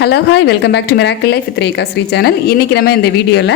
Hello hi welcome back to miracle life with Rekha Sri channel. இன்றைக்கி நம்ம இந்த வீடியோவில்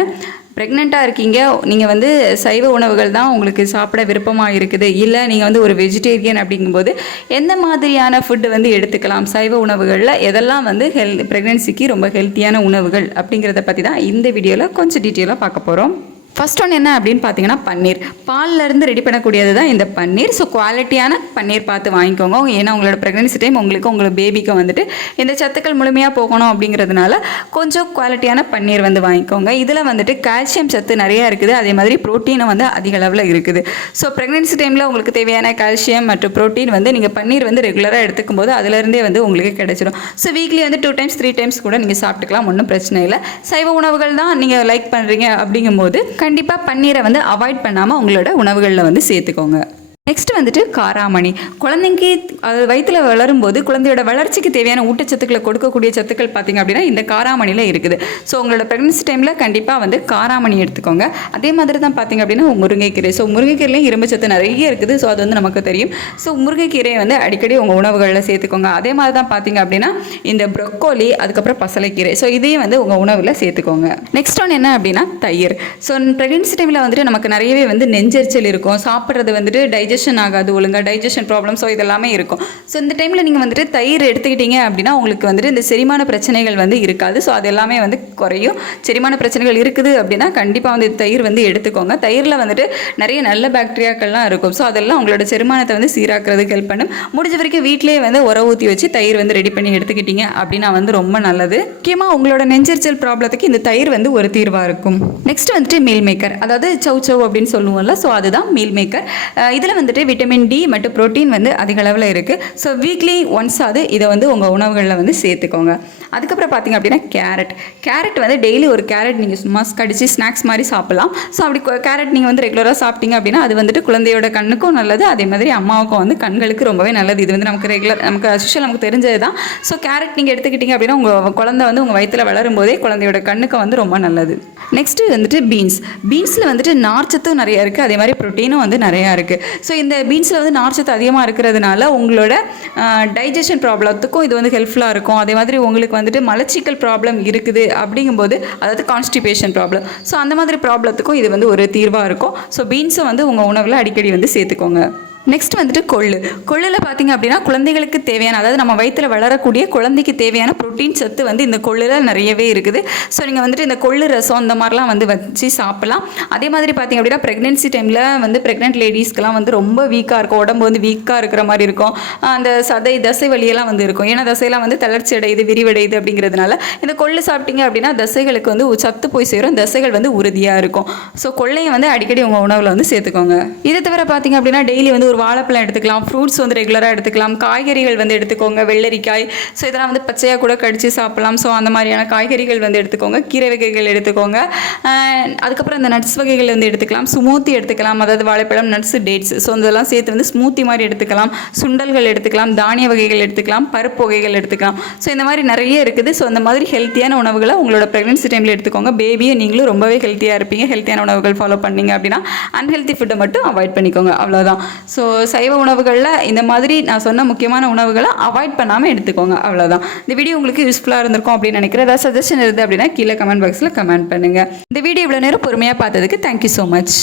ப்ரெக்னெண்ட்டாக இருக்கீங்க, நீங்கள் வந்து சைவ உணவுகள் தான் உங்களுக்கு சாப்பிட விருப்பமாக இருக்குது, இல்லை நீங்கள் வந்து ஒரு வெஜிடேரியன் அப்படிங்கும்போது எந்த மாதிரியான ஃபுட்டு வந்து எடுத்துக்கலாம், சைவ உணவுகளில் எதெல்லாம் வந்து ப்ரெக்னென்சிக்கு ரொம்ப ஹெல்த்தியான உணவுகள் அப்படிங்கிறத பற்றி தான் இந்த வீடியோவில் கொஞ்சம் டீட்டெயிலாக பார்க்க போகிறோம். ஃபர்ஸ்ட் ஒன் என்ன அப்படின்னு பார்த்தீங்கன்னா பன்னீர். பால்லேருந்து ரெடி பண்ணக்கூடியது தான் இந்த பன்னீர். ஸோ குவாலிட்டியான பன்னீர் பார்த்து வாங்கிக்கோங்க. ஏன்னா உங்களோட ப்ரெக்னன்சி டைம் உங்களோட பேபிக்கு வந்துட்டு இந்த சத்துக்கள் முழுமையாக போகணும் அப்படிங்கிறதுனால கொஞ்சம் குவாலிட்டியான பன்னீர் வந்து வாங்கிக்கோங்க. இதில் வந்துட்டு கால்சியம் சத்து நிறையா இருக்குது, அதே மாதிரி ப்ரோட்டீனும் வந்து அதிக அளவில் இருக்குது. ஸோ ப்ரெக்னன்சி டைமில் உங்களுக்கு தேவையான கால்சியம் மற்றும் ப்ரோட்டீன் வந்து நீங்கள் பன்னீர் வந்து ரெகுலராக எடுத்துக்கும் போது அதிலேருந்தே வந்து உங்களுக்கு கிடைச்சிடும். ஸோ வீக்லி வந்து 2 times 3 times கூட நீங்கள் சாப்பிட்டுக்கலாம், ஒன்றும் பிரச்சனை இல்லை. சைவ உணவுகள் தான் நீங்கள் லைக் பண்ணுறீங்க அப்படிங்கும்போது கண்டிப்பாக பன்னீரை வந்து அவாய்ட் பண்ணாமல் உங்களோட உணவுகளில் வந்து சேர்த்துக்கோங்க. நெக்ஸ்ட் வந்துட்டு காராமணி. குழந்தைக்கு அது வயிற்றில் வளரும்போது குழந்தையோட வளர்ச்சிக்கு தேவையான ஊட்டச்சத்துக்களை கொடுக்கக்கூடிய சத்துக்கள் பார்த்திங்க அப்படின்னா இந்த காராமணியில் இருக்குது. ஸோ உங்களோட ப்ரெக்னன்சி டைமில் கண்டிப்பாக வந்து காராமணி எடுத்துக்கோங்க. அதே மாதிரி தான் பார்த்திங்க அப்படின்னா முருங்கைக்கீரை. ஸோ முருங்கைக்கீரைலையும் இரும்பு சத்து நிறைய இருக்குது. ஸோ அது வந்து நமக்கு தெரியும். ஸோ முருங்கைக்கீரையை வந்து அடிக்கடி உங்கள் உணவுகளில் சேர்த்துக்கோங்க. அதே மாதிரி தான் பார்த்திங்க அப்படின்னா இந்த ப்ரொக்கோலி, அதுக்கப்புறம் பசலைக்கீரை. ஸோ இதையும் வந்து உங்கள் உணவில் சேர்த்துக்கோங்க. நெக்ஸ்ட் ஒன் என்ன அப்படின்னா தயிர். ஸோ ப்ரெக்னன்சி டைமில் வந்துட்டு நமக்கு நிறையவே வந்து நெஞ்செரிச்சல் இருக்கும், சாப்பிட்றது வந்துட்டு டைஜஷன் ஆகாது, ஒழுங்காக டைஜஷன் ப்ராப்ளம், ஸோ இதெல்லாமே இருக்கும். ஸோ இந்த டைமில் நீங்கள் வந்துட்டு தயிர் எடுத்துக்கிட்டீங்க அப்படின்னா உங்களுக்கு வந்துட்டு இந்த செரிமான பிரச்சனைகள் வந்து இருக்காது. ஸோ அது எல்லாமே வந்து குறையும். செரிமான பிரச்சனைகள் இருக்குது அப்படின்னா கண்டிப்பாக வந்து தயிர் வந்து எடுத்துக்கோங்க. தயிரில் வந்துட்டு நிறைய நல்ல பாக்டீரியாக்கள்லாம் இருக்கும். ஸோ அதெல்லாம் உங்களோட செரிமானத்தை வந்து சீராக்கிறதுக்கு ஹெல்ப் பண்ணும். முடிஞ்ச வரைக்கும் வீட்டிலேயே வந்து உரம் ஊற்றி வச்சு தயிர் வந்து ரெடி பண்ணி எடுத்துக்கிட்டீங்க அப்படின்னா வந்து ரொம்ப நல்லது. முக்கியமாக உங்களோட நெஞ்செரிச்சல் ப்ராப்ளத்துக்கு இந்த தயிர் வந்து ஒரு தீர்வாக இருக்கும். நெக்ஸ்ட் வந்துட்டு மீல் மேக்கர், அதாவது சவ் அப்படின்னு சொல்லுவோம்ல, ஸோ அதுதான் மீல் மேக்கர். இதில் வந்துட்டு விட்டமின் டி மற்றும் புரோட்டீன் வந்து அதிக அளவில் இருக்குது. ஸோ வீக்லி ஒன்ஸ் இதை வந்து உங்கள் உணவுகளில் வந்து சேர்த்துக்கோங்க. அதுக்கப்புறம் பார்த்திங்க அப்படின்னா கேரட் வந்து டெய்லி ஒரு கேரட் நீங்கள் சும்மா கடிச்சு ஸ்நாக்ஸ் மாதிரி சாப்பிட்லாம். ஸோ அப்படி கேரட் நீங்கள் வந்து ரெகுலராக சாப்பிட்டீங்க அப்படின்னா அது வந்துட்டு குழந்தையோட கண்ணுக்கும் நல்லது, அதே மாதிரி அம்மாவுக்கும் வந்து கண்களுக்கு ரொம்பவே நல்லது. இது வந்து நமக்கு அசிஷுவல் நமக்கு தெரிஞ்சது தான். ஸோ கேரட் நீங்கள் எடுத்துக்கிட்டீங்க அப்படின்னா உங்கள் குழந்தை வந்து உங்கள் வயிற்றில் வளரும் போதே குழந்தையோட கண்ணுக்கு வந்து ரொம்ப நல்லது. நெக்ஸ்ட்டு வந்துட்டு பீன்ஸில் வந்துட்டு நார்ச்சத்தும் நிறையா இருக்குது, அதே மாதிரி ப்ரோட்டீனும் வந்து நிறையா இருக்குது. ஸோ இந்த பீன்ஸில் வந்து நார்ச்சத்து அதிகமாக இருக்கிறதுனால உங்களோட டைஜஷன் ப்ராப்ளத்துக்கும் இது வந்து ஹெல்ப்ஃபுல்லாக இருக்கும். அதே மாதிரி உங்களுக்கு வந்துட்டு மலச்சிக்கல் ப்ராப்ளம் இருக்குது அப்படிங்கும்போது, அதாவது கான்ஸ்டிபேஷன் ப்ராப்ளம், ஸோ அந்த மாதிரி ப்ராப்ளத்துக்கும் இது வந்து ஒரு தீர்வாக இருக்கும். ஸோ பீன்ஸை வந்து உங்கள் உணவில் அடிக்கடி வந்து சேர்த்துக்கோங்க. நெக்ஸ்ட் வந்துட்டு கொள்ளில் பார்த்திங்க அப்படின்னா குழந்தைகளுக்கு தேவையான, அதாவது நம்ம வயிற்றில் வளரக்கூடிய குழந்தைக்கு தேவையான ப்ரோட்டீன் சத்து வந்து இந்த கொள்ளில் நிறையவே இருக்குது. ஸோ நீங்கள் வந்துட்டு இந்த கொள்ளு ரசம் இந்த மாதிரிலாம் வந்து வச்சு சாப்பிட்லாம். அதே மாதிரி பார்த்திங்க அப்படின்னா ப்ரெக்னென்சி டைமில் வந்து ப்ரெக்னென்ட் லேடிஸ்க்கெலாம் வந்து ரொம்ப வீக்காக இருக்கும், உடம்பு வந்து வீக்காக இருக்கிற மாதிரி இருக்கும், அந்த தசை வலியெல்லாம் வந்து இருக்கும். ஏன்னா தசையெல்லாம் வந்து தளர்ச்சி அடையுது, விரிவடையுது அப்படிங்கிறதுனால இந்த கொள்ளு சாப்பிட்டீங்க அப்படின்னா தசைகளுக்கு வந்து சத்து போய் சேரும், தசைகள் வந்து உறுதியாக இருக்கும். ஸோ கொள்ளையை வந்து அடிக்கடி உங்கள் உணவில் வந்து சேர்த்துக்கோங்க. இதை தவிர பார்த்திங்க அப்படின்னா டெய்லி வந்து ஒரு வாழைப்பழம் எடுத்துக்கலாம், ஃப்ரூட்ஸ் வந்து ரெகுலராக எடுத்துக்கலாம், காய்கறிகள் வந்து எடுத்துக்கோங்க, வெள்ளரிக்காய், ஸோ இதெல்லாம் வந்து பச்சையாக கூட கடிச்சு சாப்பிடலாம். ஸோ அந்த மாதிரியான காய்கறிகள் வந்து எடுத்துக்கோங்க, கீரை வகைகள் எடுத்துக்கோங்க. அதுக்கப்புறம் இந்த நட்ஸ் வகைகள் வந்து எடுத்துக்கலாம், ஸ்மூத்தி எடுத்துக்கலாம், அதாவது வாழைப்பழம், நட்ஸ், டேட்ஸ், ஸோ இதெல்லாம் சேர்த்து வந்து ஸ்மூத்தி மாதிரி எடுத்துக்கலாம். சுண்டல்கள் எடுத்துக்கலாம், தானிய வகைகள் எடுத்துக்கலாம், பருப்பு வகைகள் எடுத்துக்கலாம். ஸோ இந்த மாதிரி நிறைய இருக்குது. ஸோ அந்த மாதிரி ஹெல்த்தியான உணவுகளை உங்களோட ப்ரெக்னன்சி டைமில் எடுத்துக்கோங்க. பேபியை நீங்களும் ரொம்பவே ஹெல்த்தியாக இருப்பீங்க. ஹெல்த்தியான உணவுகள் ஃபாலோ பண்ணீங்க அப்படின்னா அன்ஹெல்த்தி ஃபுட்டை மட்டும் அவாய்ட் பண்ணிக்கோங்க, அவ்வளோதான். ஸோ சைவ உணவுகளில் இந்த மாதிரி நான் சொன்ன முக்கியமான உணவுகளை அவாய்ட் பண்ணாமல் எடுத்துக்கோங்க, அவ்வளோதான். இந்த வீடியோ உங்களுக்கு யூஸ்ஃபுல்லாக இருந்திருக்கும் அப்படின்னு நினைக்கிறேன். ஏதாவது சஜஷன் இருக்குது அப்படின்னா கீழே கமெண்ட் பாக்ஸில் கமெண்ட் பண்ணுங்கள். இந்த வீடியோ இவ்வளோ நேரம் பொறுமையாக பார்த்ததுக்கு தேங்க்யூ ஸோ மச்.